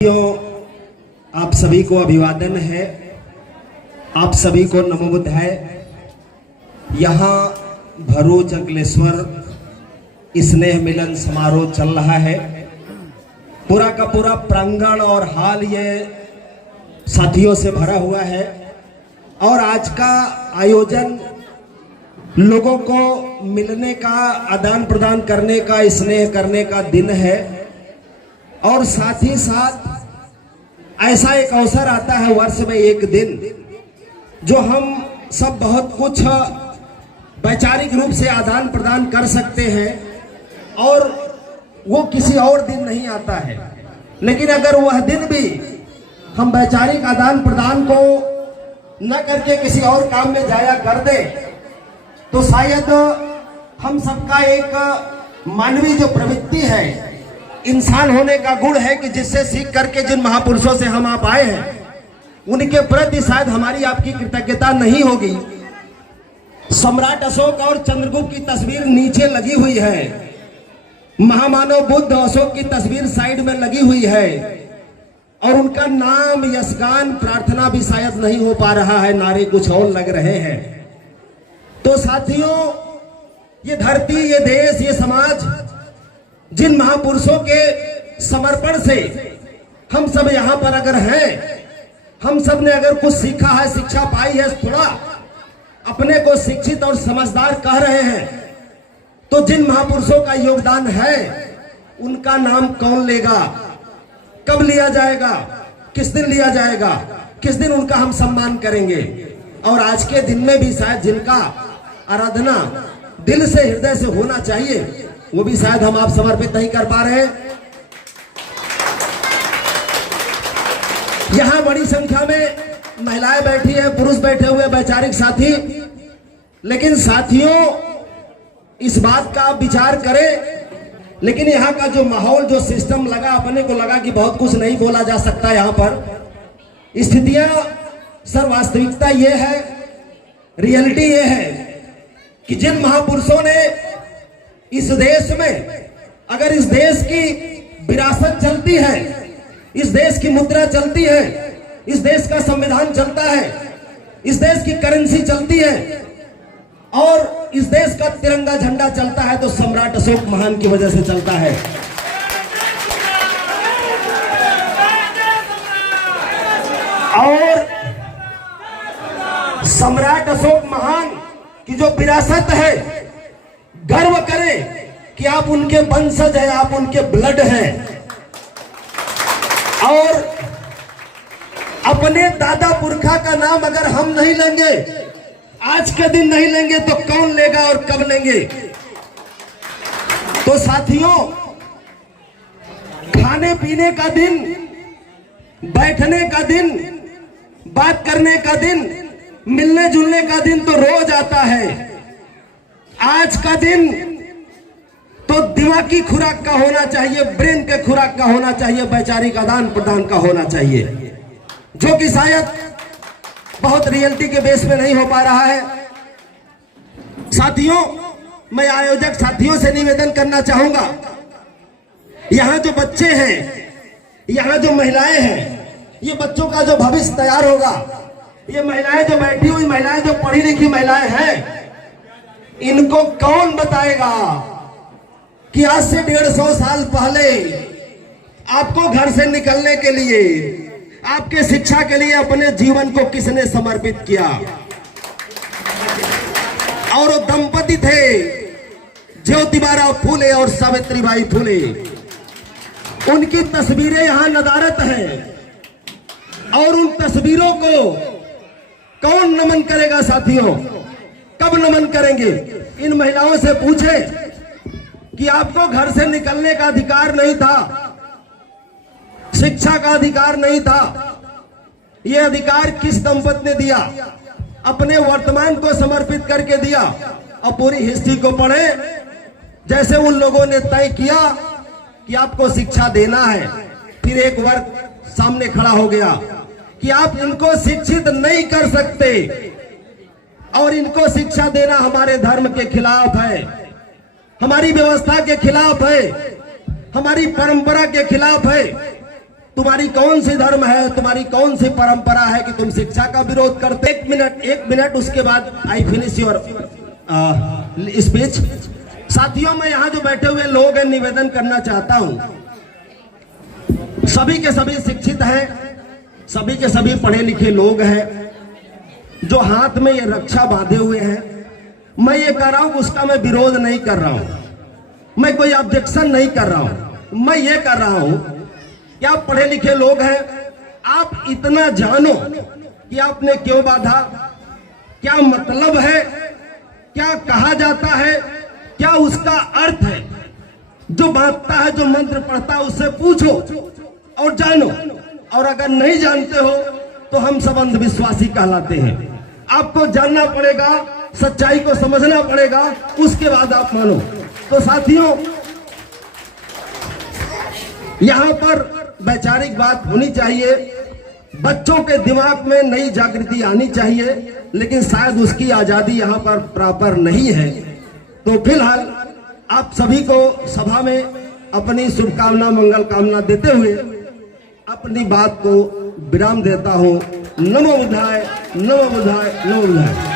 आप सभी को अभिवादन है, आप सभी को नमो बुद्धाय। यहाँ भरूच अंकलेश्वर स्नेह मिलन समारोह चल रहा है। पूरा का पूरा प्रांगण और हाल ये साथियों से भरा हुआ है और आज का आयोजन लोगों को मिलने का, आदान प्रदान करने का, स्नेह करने का दिन है। और साथ ही साथ ऐसा एक अवसर आता है वर्ष में एक दिन जो हम सब बहुत कुछ वैचारिक रूप से आदान प्रदान कर सकते हैं और वो किसी और दिन नहीं आता है। लेकिन अगर वह दिन भी हम वैचारिक आदान प्रदान को न करके किसी और काम में जाया कर दे तो शायद हम सबका एक मानवीय जो प्रवृत्ति है, इंसान होने का गुण है कि जिससे सीख करके जिन महापुरुषों से हम आप आए हैं उनके प्रति शायद हमारी आपकी कृतज्ञता नहीं होगी। सम्राट अशोक और चंद्रगुप्त की तस्वीर नीचे लगी हुई है, महामानव बुद्ध अशोक की तस्वीर साइड में लगी हुई है और उनका नाम, यशगान, प्रार्थना भी शायद नहीं हो पा रहा है, नारे कुछ और लग रहे हैं। तो साथियों, ये धरती, ये देश, ये समाज जिन महापुरुषों के समर्पण से हम सब यहाँ पर अगर हैं, हम सब ने अगर कुछ सीखा है, शिक्षा पाई है, थोड़ा अपने को शिक्षित और समझदार कह रहे हैं, तो जिन महापुरुषों का योगदान है उनका नाम कौन लेगा, कब लिया जाएगा, किस दिन लिया जाएगा, किस दिन उनका हम सम्मान करेंगे। और आज के दिन में भी शायद जिनका आराधना दिल से, हृदय से होना चाहिए वो भी शायद हम आप समर्पित नहीं कर पा रहे हैं। यहां बड़ी संख्या में महिलाएं बैठी है, पुरुष बैठे हुए, वैचारिक साथी। लेकिन साथियों, इस बात का विचार करें, लेकिन यहाँ का जो माहौल, जो सिस्टम लगा, अपने को लगा कि बहुत कुछ नहीं बोला जा सकता। यहाँ पर स्थितियां, सर वास्तविकता ये है, रियलिटी ये है कि जिन महापुरुषों ने इस देश में, अगर इस देश की विरासत चलती है, इस देश की मुद्रा चलती है, इस देश का संविधान चलता है, इस देश की करेंसी चलती है और इस देश का तिरंगा झंडा चलता है, तो सम्राट अशोक महान की वजह से चलता है। और सम्राट अशोक महान की जो विरासत है, गर्व करें कि आप उनके वंशज हैं, आप उनके ब्लड हैं। और अपने दादा पुरखा का नाम अगर हम नहीं लेंगे, आज के दिन नहीं लेंगे, तो कौन लेगा और कब लेंगे। तो साथियों, खाने पीने का दिन, बैठने का दिन, बात करने का दिन, मिलने जुलने का दिन तो रोज आता है। आज का दिन तो दिमाग की खुराक का होना चाहिए, ब्रेन के खुराक का होना चाहिए, वैचारिक आदान प्रदान का होना चाहिए, जो कि शायद बहुत रियलिटी के बेस में नहीं हो पा रहा है। साथियों, मैं आयोजक साथियों से निवेदन करना चाहूंगा, यहाँ जो बच्चे हैं, यहाँ जो महिलाएं हैं, ये बच्चों का जो भविष्य तैयार होगा, ये महिलाएं जो बैठी हुई महिलाएं, जो पढ़ी लिखी महिलाएं हैं, इनको कौन बताएगा कि आज से 150 साल पहले आपको घर से निकलने के लिए, आपके शिक्षा के लिए अपने जीवन को किसने समर्पित किया। और वो दंपति थे ज्योतिबा फूले और सावित्रीबाई फूले। उनकी तस्वीरें यहां नदारत हैं और उन तस्वीरों को कौन नमन करेगा साथियों, कब नमन करेंगे। इन महिलाओं से पूछे कि आपको घर से निकलने का अधिकार नहीं था, शिक्षा का अधिकार नहीं था, यह अधिकार किस दंपति ने दिया, अपने वर्तमान को समर्पित करके दिया। और पूरी हिस्ट्री को पढ़े, जैसे उन लोगों ने तय किया कि आपको शिक्षा देना है, फिर एक वर्ग सामने खड़ा हो गया कि आप इनको शिक्षित नहीं कर सकते और इनको शिक्षा देना हमारे धर्म के खिलाफ है, हमारी व्यवस्था के खिलाफ है, हमारी परंपरा के खिलाफ है। तुम्हारी कौन सी धर्म है, तुम्हारी कौन सी परंपरा है कि तुम शिक्षा का विरोध करते। एक मिनट उसके बाद आई फिनिश योर स्पीच। साथियों, मैं यहाँ जो बैठे हुए लोग हैं, निवेदन करना चाहता हूं, सभी के सभी शिक्षित हैं, सभी के सभी पढ़े लिखे लोग हैं, जो हाथ में ये रक्षा बांधे हुए हैं। मैं ये कर रहा हूं, उसका मैं विरोध नहीं कर रहा हूं, मैं कोई ऑब्जेक्शन नहीं कर रहा हूं। मैं ये कर रहा हूं कि आप पढ़े लिखे लोग हैं, आप इतना जानो कि आपने क्यों बांधा, क्या मतलब है, क्या कहा जाता है, क्या उसका अर्थ है। जो बांधता है, जो मंत्र पढ़ता है, उससे पूछो और जानो। और अगर नहीं जानते हो तो हम सब अंधविश्वासी कहलाते हैं। आपको जानना पड़ेगा, सच्चाई को समझना पड़ेगा, उसके बाद आप मानो। तो साथियों, यहां पर वैचारिक बात होनी चाहिए, बच्चों के दिमाग में नई जागृति आनी चाहिए, लेकिन शायद उसकी आजादी यहां पर प्रॉपर नहीं है। तो फिलहाल आप सभी को सभा में अपनी शुभकामना, मंगल कामना देते हुए अपनी बात को विराम देता हूं। नमो बुद्धाय, नमो बुद्धाय, नमो बुद्धाय।